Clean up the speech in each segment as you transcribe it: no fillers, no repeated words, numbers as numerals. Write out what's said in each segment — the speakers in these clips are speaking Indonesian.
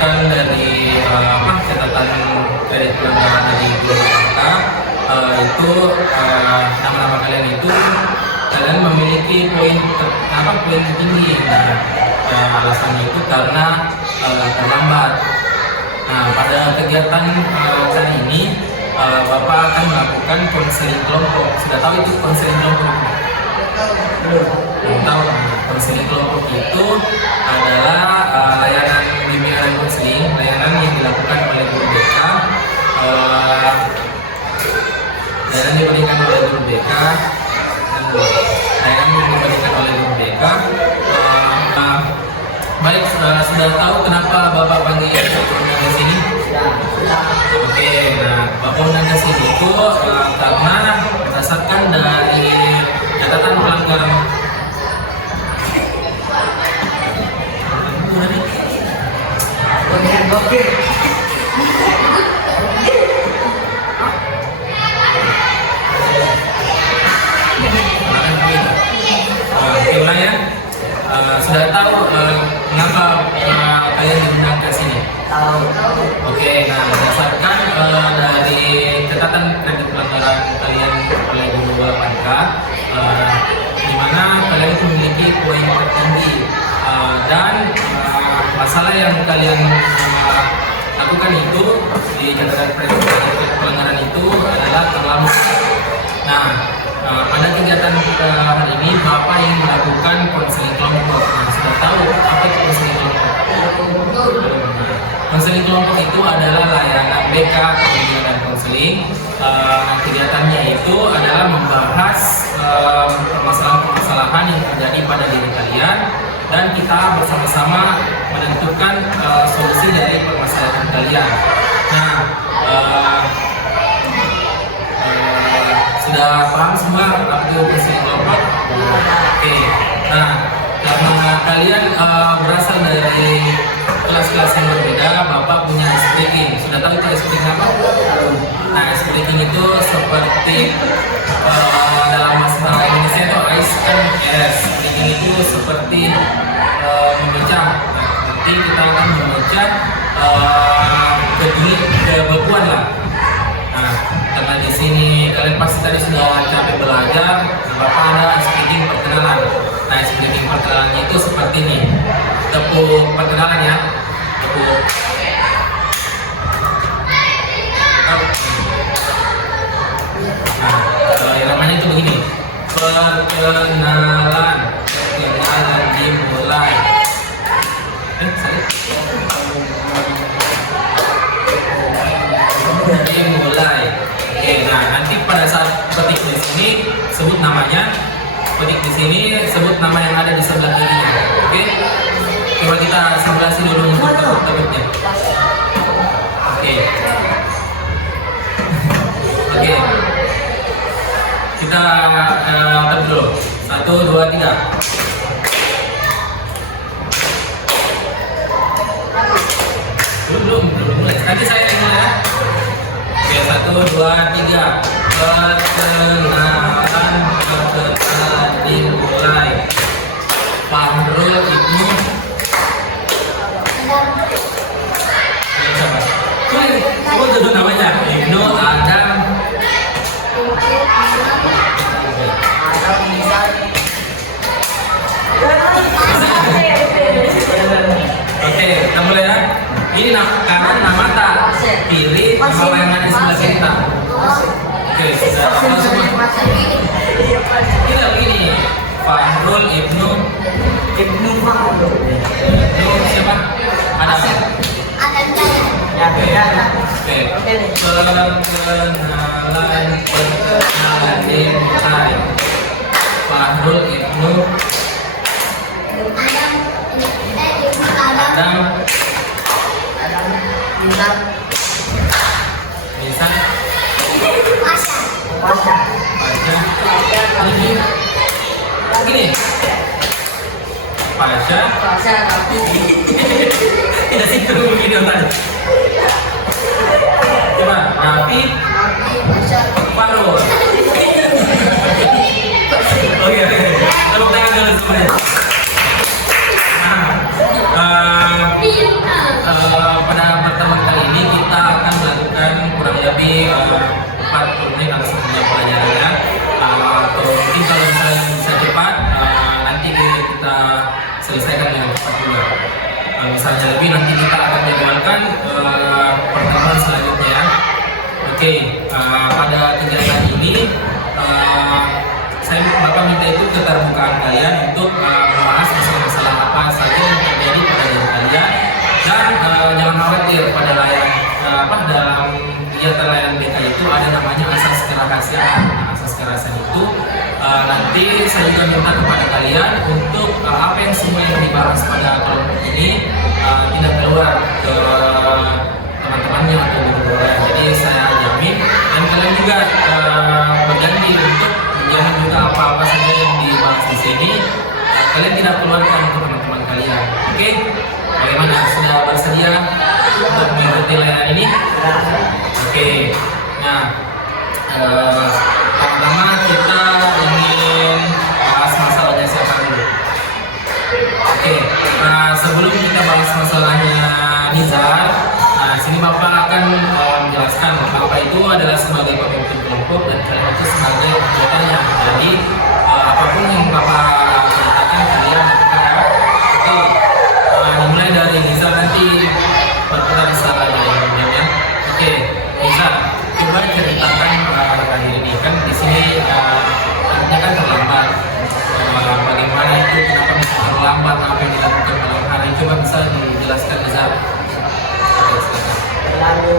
melanjutkan dari catatan kredit pelanggaran dari guru BK, itu nama-nama kalian itu kalian memiliki poin tinggi. Alasannya itu karena terlambat. Nah, pada kegiatan kali ini Bapak akan melakukan konseling kelompok. Sudah tahu itu konseling kelompok? Belum tahu. Konseling kelompok itu adalah layanan bimbingan dan konseling, layanan yang dilakukan oleh guru BK, layanan diberikan oleh guru BK, layanan yang diberikan oleh guru BK. Baik, sudah tahu kenapa Bapak panggil ke sini? Oke, nah Bapak undang ke sini itu karena berdasarkan dari catatan pelanggaran. Oke. Ulang ya. Sudah tahu kenapa kalian diundang ke sini? Tahu. Oke, nah berdasarkan dari catatan kredit pelanggaran kalian oleh guru 8K, di mana kalian memiliki poin tertinggi dan masalah yang kalian lakukan itu di catatan kredit pelanggaran itu adalah terlambat. Nah, pada kegiatan hari ini Bapak ingin melakukan konseling kelompok. Nah, sudah tahu apa itu konseling kelompok? Konseling kelompok itu adalah layanan BK bimbingan dan konseling. Kegiatannya itu adalah membahas permasalahan-permasalahan yang terjadi pada diri kalian dan kita bersama-sama menentukan solusi dari permasalahan kalian. Nah, sudah paham semua apa itu konseling kelompok? Oke. Nah, karena kalian berasal dari kelas-kelas yang berbeda, Bapak punya ice breaking. Sudah tahu itu ice breaking apa? Nah, ice breaking itu seperti dalam bahasa Indonesia itu ice and es. Breaking itu seperti memecah. Nanti kita akan memecah kebekuan lah. Nah, karena di sini kalian pasti tadi sudah capek belajar, Bapak ada ice breaking perkenalan. Nah, ice breaking perkenalannya itu seperti ini. Tepuk perkenalan ya. Tepuk. Nah, yang namanya itu begini. Perkenalan dimulai. Dimulai. Oke, nah nanti pada saat ketik di sini sebut namanya. Ketik di sini sebut nama yang ada di sebelah kirinya. Oke. Coba kita simulasi dulu untuk tepuk-tepuknya. Oke. Oke. Kita tepuk dulu. 1, 2, 3. Belum mulai. Nanti saya yang mulai ya. Oke, 1, 2, 3. Perkenalan dimulai. Fahrul Ibnu. Siapa dulu namanya? Ibnu Adam. Oke, kita mulai ya. Ini kanan nama tak, kiri nama yang ada di sebelah kita. Oke, sudah semua. Kita begini. Fahrul Ibnu Fahrul. Ibnu siapa? Adam. Ya, beda. Oke. Perkenalan dimulai. Fahrul Ibnu Adam. Bisa. Baca. Gini. Baca. Tidak sih terus begini tadi. Coba Rafi. Fahrul. Oke. Tepuk tangan dulu semuanya. Nah, kerahasiaan. Nah, asas kerahasiaan itu nanti saya juga minta kepada kalian untuk apa yang semua yang dibahas pada kelompok ini tidak keluar ke teman-temannya atau guru lain. Jadi saya jamin dan kalian juga berjanji untuk menjamin juga apa-apa saja yang dibahas di sini kalian tidak keluarkan ke teman-teman kalian. Oke? Bagaimana? Sudah bersedia untuk mengikuti layanan ini? Oke. Nah, pertama kita ingin bahas masalahnya siapa dulu. Oke. Nah, sebelum kita bahas masalahnya Nizar, nah sini Bapak akan menjelaskan. Bapak itu adalah sebagai pemimpin kelompok dan kalian itu sebagai anggotanya. Jadi apapun yang Bapak ceritakan kalian lakukan ya. Oke. Dimulai dari Nizar nanti berputar masalahnya ya. Oke, Nizar, coba ceritakan terakhir ini kan di sini artinya kan terlambat. Bagaimana itu kenapa bisa terlambat, apa yang dilakukan malam hari? Coba bisa dijelaskan Nizar. Terlalu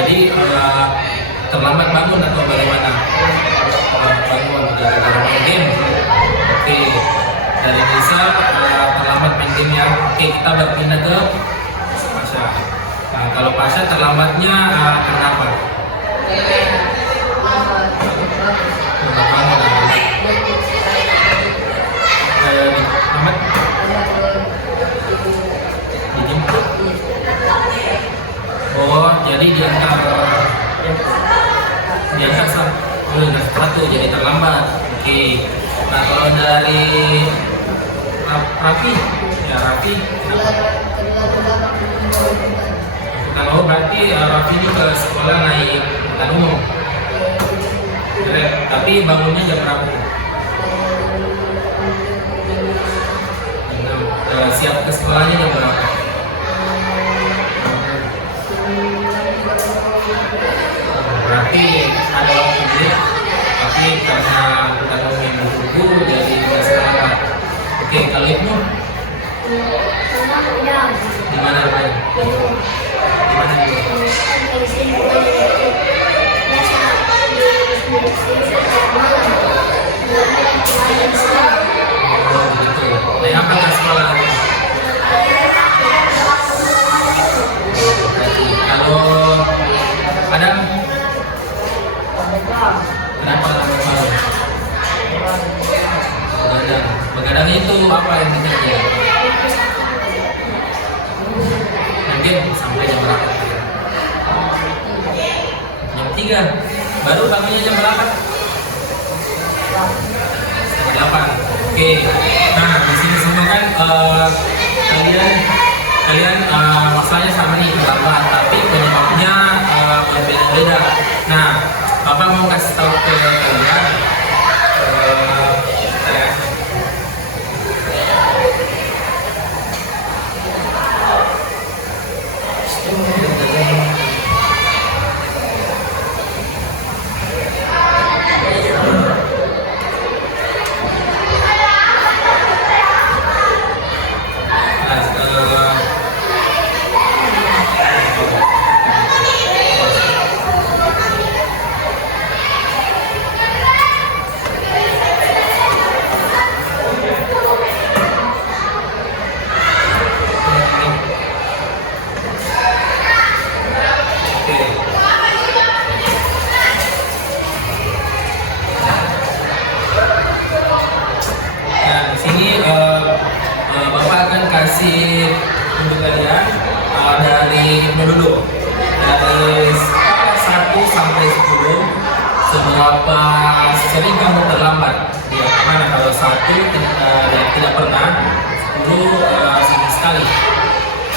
jadi terlambat bangun atau bagaimana? Bangun gara-gara main game. Oke, dari Nizar terlambat main game ya. Oke, kita berpindah ke Pasha. Nah, kalau Pasha terlambatnya kenapa? Lambat dijemput. Oh, jadi diantar satu jadi terlambat. Oke. Nah, kalau dari Raffi, ya Raffi. Kalau berarti Raffi ini ke sekolah naik angkutan umum. Keren. Tapi bangunnya jam berapa? Siap ke sekolahnya jam berapa? Berarti ada waktu dia, tapi karena kita ngomongin buku jadi nggak selamat. Oke, kalau Ibnu di mana main? Di mana dulu? Oh, begitu. Naik apa ke sekolah? Kalau Adam, kenapa malu? Begadang. Begadang itu apa yang dikerja? Mungkin sampai jam berapa? Jam 3. Baru bangunnya jam berapa? Setengah 8. Oke. Nah, di sini semua kan kalian masalahnya sama nih terlambat, tapi penyebabnya berbeda-beda. Nah, Bapak mau kasih tahu ke kalian kasih untuk kalian dari dulu dari skala 1 sampai 10 seberapa sering kamu terlambat ya, mana kalau 1 tidak pernah, 10 sering sekali,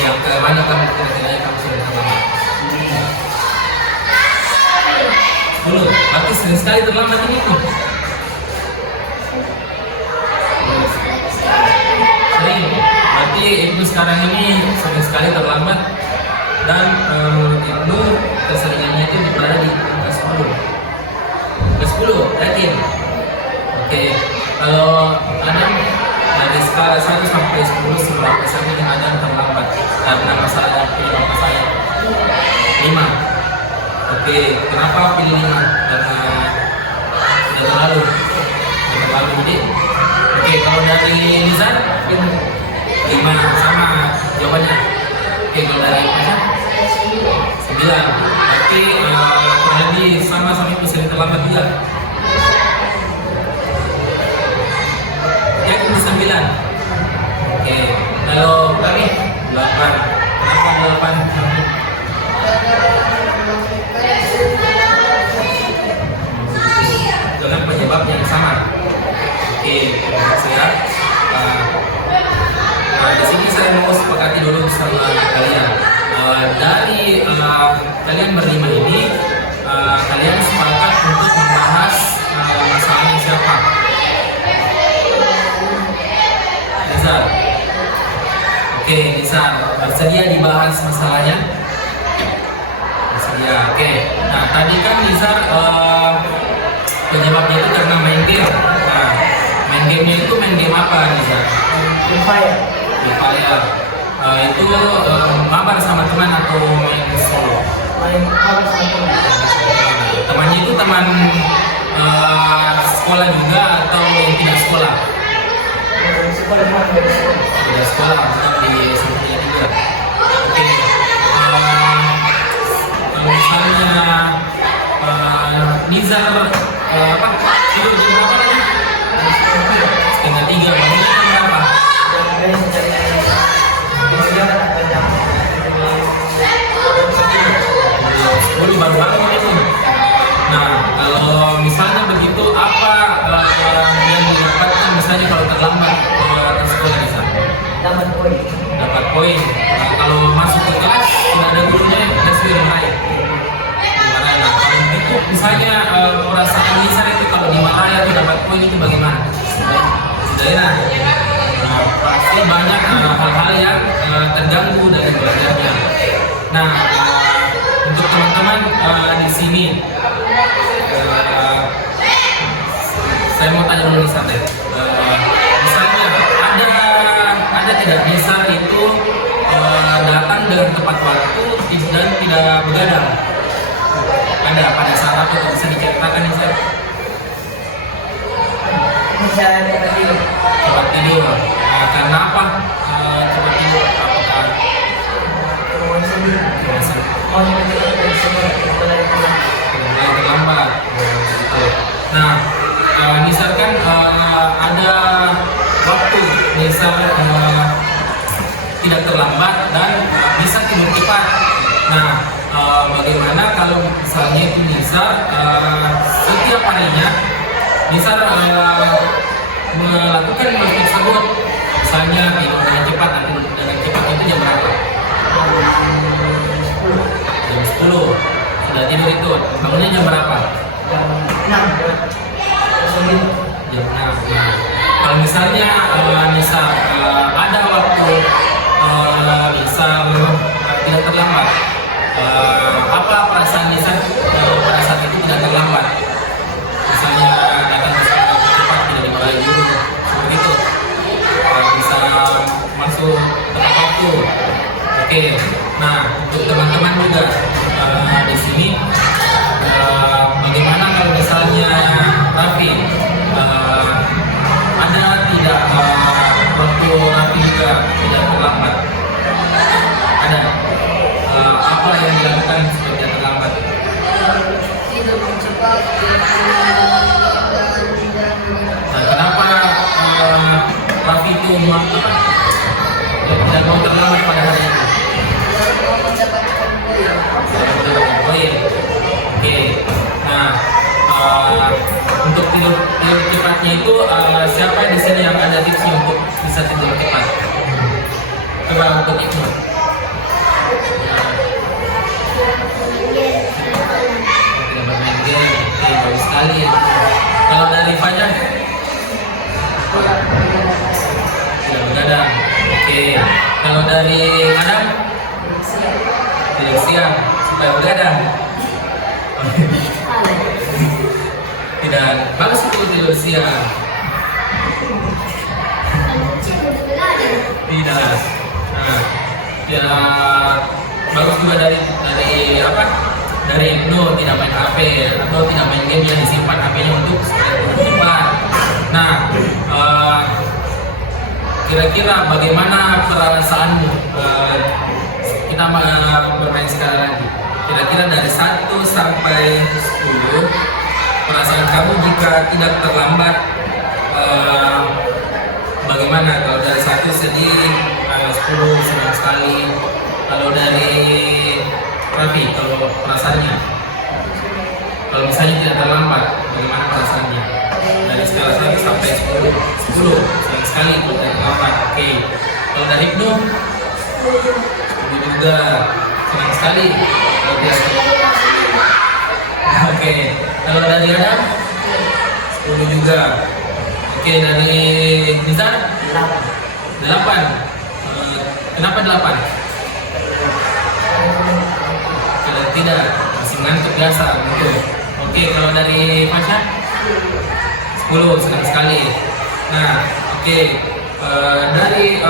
yang ke mana kamu kira-kira kamu sering terlambat? 10, berarti sering sekali terlambat ini tuh sering. Berarti Ibnu sekarang ini sering sekali terlambat dan menurut Ibnu keseringannya itu berada di angka 10. Angka 10, yakin? Oke, kalau Adam dari skala 1 sampai 10 seberapa sering Adam terlambat karena masalah penyebab saya? Oke, kenapa pilih 5? Karena udah terlalu gede. Oke, kalau dari Nizar 5 sama jawabannya. Oke, kalau dari Pasha 9. Berarti kurang lebih sama itu sering terlambat juga. Yakin di 9. Oke, kalau kami 8. Kenapa 8? Dengan penyebab yang sama. Oke, saya. Nah, di sini saya mau sepakati dulu sama kalian. Dari kalian berlima ini, kalian sepakat untuk membahas masalahnya siapa? Nizar. Oke, Nizar, bersedia dibahas masalahnya? Bersedia. Oke. Nah, tadi kan Nizar penyebabnya itu karena main game. Nah, main gamenya itu main game apa, Nizar? Free Fire. Free Fire. Itu mabar sama teman atau main solo? Main mabar sama teman. Temannya itu teman sekolah juga atau yang tidak sekolah? Sekolah dari sekolah. Tidak sekolah, tetap di SMP juga. Oke. Kalau misalnya Nizar tidur jam berapa tadi? 2:30. Bangunnya jam berapa? Dulu baru bangun itu. Nah, kalau misalnya begitu, apa yang didapatkan misalnya kalau terlambat ke sekolah di sana? Dapat poin. Dapat poin. Nah, kalau masuk ke kelas sudah ada gurunya yang sudah naik. Gimana? Nah, kalau begitu misalnya merasakan Nizar itu kalau dimarahi itu dapat poin itu bagaimana? Sudah enak. Nah, pasti banyak hal-hal yang terganggu dari belajarnya. Nah, untuk teman-teman di sini, saya mau tanya dulu Nizar deh. Misalnya ada tidak Nizar itu datang dengan tepat waktu dan tidak begadang? Ada pada saat apa itu bisa diceritakan Nizar? Bisa dapat tidur. Cepat tidur. Karena apa? Cepat tidur. Apakah Mau sendiri. Mau sendiri dari sekolah. mulai terlambat? Gitu. Nah, Nizar kan ada waktu Nizar tidak terlambat dan bisa tidur cepat. Nah, bagaimana kalau misalnya itu Nizar setiap harinya Nizar melakukan hal tersebut, misalnya tidur dengan cepat, nanti dengan cepat itu jam berapa? Jam 10 sudah tidur itu, bangunnya jam berapa? Jam 6. Jam 6. Nah, kalau misalnya Nizar ada waktu Nizar tidak terlambat, apa perasaan Nizar pada saat itu tidak terlambat? Misalnya datang ke sekolah cepat, tidak dimarahi guru, seperti itu, bisa masuk tepat waktu. Oke. Nah, untuk teman-teman juga di sini, bagaimana kalau misalnya Raffi ada tidak waktu Raffi juga tidak terlambat? Ada. Apa yang dilakukan supaya tidak terlambat? Tidur cepat. Nah, kenapa Raffi itu tidak mau terlambat pada hari ini? Poin. Oke. Nah, untuk tidur cepatnya itu siapa di sini yang ada tipsnya untuk bisa tidur cepat? Coba untuk itu. Tidak bermain game. Oke, bagus sekali. Kalau dari Fajar? Tidak begadang. Oke. Kalau dari Adam? Tidur siang supaya begadang. Tidak bagus itu tidur siang. Tidak. Nah, ya bagus juga dari apa? dari Ibnu tidak main HP atau tidak main game yang disimpan HP-nya untuk simpan. Nah, kira-kira bagaimana perasaanmu? Kita bermain sekali lagi. Kira-kira dari 1 sampai 10, perasaan kamu jika tidak terlambat bagaimana? Kalau dari 1 sedih, 10 senang sekali. Kalau dari Raffi, kalau perasaannya, kalau misalnya tidak terlambat, bagaimana perasaannya? Dari skala 1 sampai 10, 10 senang sekali kalau tidak terlambat. Oke. Kalau dari Ibnu, 10 juga senang sekali. Oke. Kalau dari Adam, 10 juga. Oke, dari Nizar, 8. Kenapa 8? Kalau tidak, masih ngantuk biasa gitu. Oke, kalau dari Fasya, 10 senang sekali. Nah, oke. Dari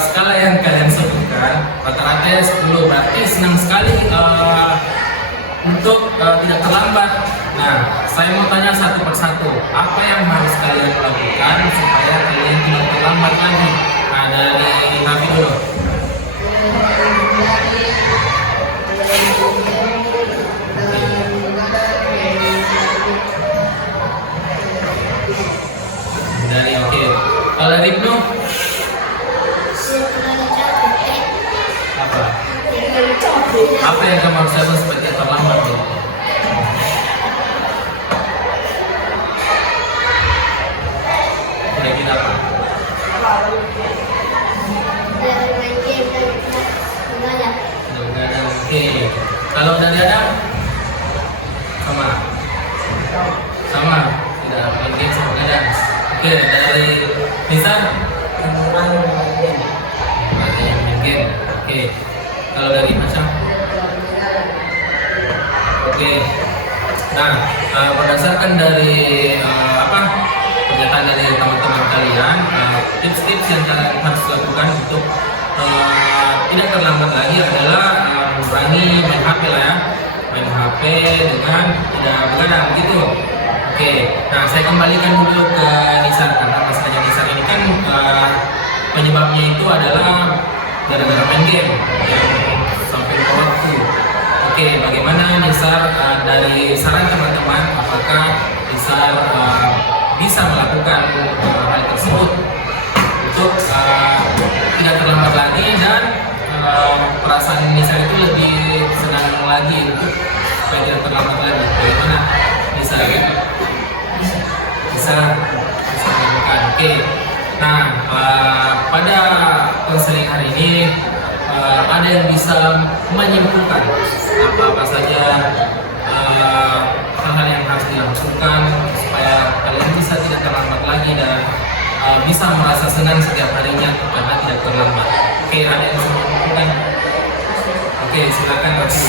skala yang kalian sebutkan, rata-rata 10 berarti senang sekali untuk tidak terlambat. Nah, saya mau tanya satu persatu, apa yang harus kalian lakukan supaya kalian tidak terlambat lagi? Nah, dari Raffi dulu. Dari oke. Kalau dari Ibnu, apa? Apa yang kamu harus lakukan supaya tidak terlambat tuh? Kira-kira apa? Begadang, oke. Kalau dari Adam, sama, sama, tidak main game sama begadang. Oke, dari Nisa, main game. Oke. Kalau dari Masya, oke. Nah, berdasarkan dari pernyataan dari teman-teman kalian, tips-tips yang kalian harus lakukan untuk tidak terlambat lagi adalah mengurangi main HP lah ya, main HP dengan tidak begadang gitu. Oke, nah saya kembalikan dulu ke Nisar karena masalahnya Nisar ini kan penyebabnya itu adalah gara-gara main game yang sampai lupa waktu. Oke, bagaimana Nisar dari saran teman-teman, apakah Nisar bisa melakukan hal tersebut untuk tidak terlambat lagi dan perasaan Nisar itu lebih senang lagi untuk supaya tidak terlambat lagi? Bagaimana Nisar? Bisa melakukan. Oke. Nah, pada konseling hari ini ada yang bisa menyimpulkan apa-apa saja hal-hal yang harus dilakukan supaya kalian bisa tidak terlambat lagi dan bisa merasa senang setiap harinya karena tidak terlambat. Oke, ada yang bisa menyimpulkan? Oke, silakan Raffi.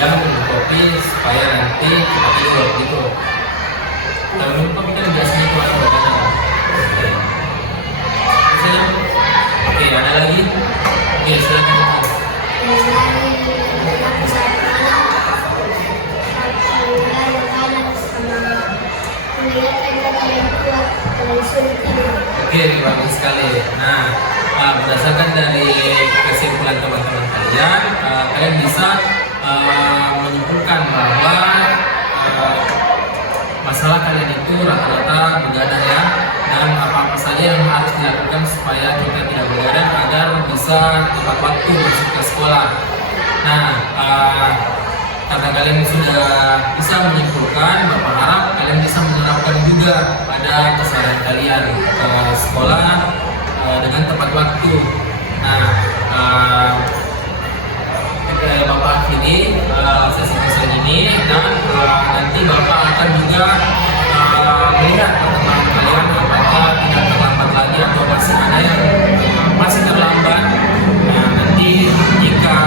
Jangan minum kopi supaya nanti kita tidur gitu. Kalau minum kopi kan biasanya keluar badan. Oke, ada lagi? Oke, silakan. Oke, bagus sekali. Nah, berdasarkan dari kesimpulan teman-teman kalian, kalian bisa menyimpulkan bahwa masalah kalian itu rata-rata begadang ya, dan apa-apa saja yang harus dilakukan supaya kita tidak begadang agar bisa tepat waktu masuk ke sekolah. Nah, karena kalian sudah bisa menyimpulkan, Bapak harap kalian bisa menerapkan juga pada keseharian kalian ke sekolah dengan tepat waktu. Nah, Bapak akhiri sesi konseling ini dan nanti Bapak akan juga melihat teman-teman kalian apakah tidak terlambat lagi atau masih ada yang masih terlambat. Nah, nanti jika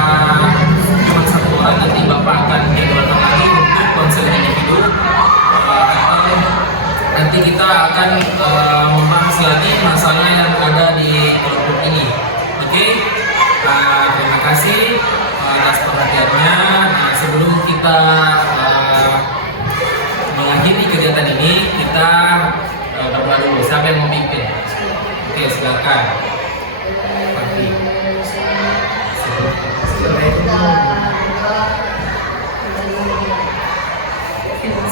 silakan. Pasti.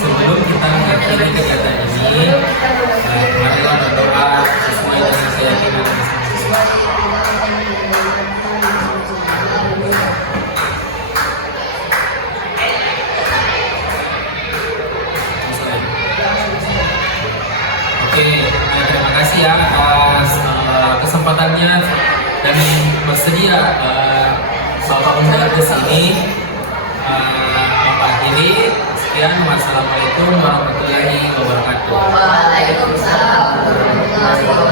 Sebelum kita mengakhiri kegiatan ini, marilah berdoa sesuai dengan keyakinan masing-masing. Oke, terima kasih ya atas kesempatannya dan bersedia Bapak undang ke sini. Bapak akhiri. Sekian, wassalamualaikum warahmatullahi wabarakatuh. Waalaikumsalam warahmatullahi wabarakatuh.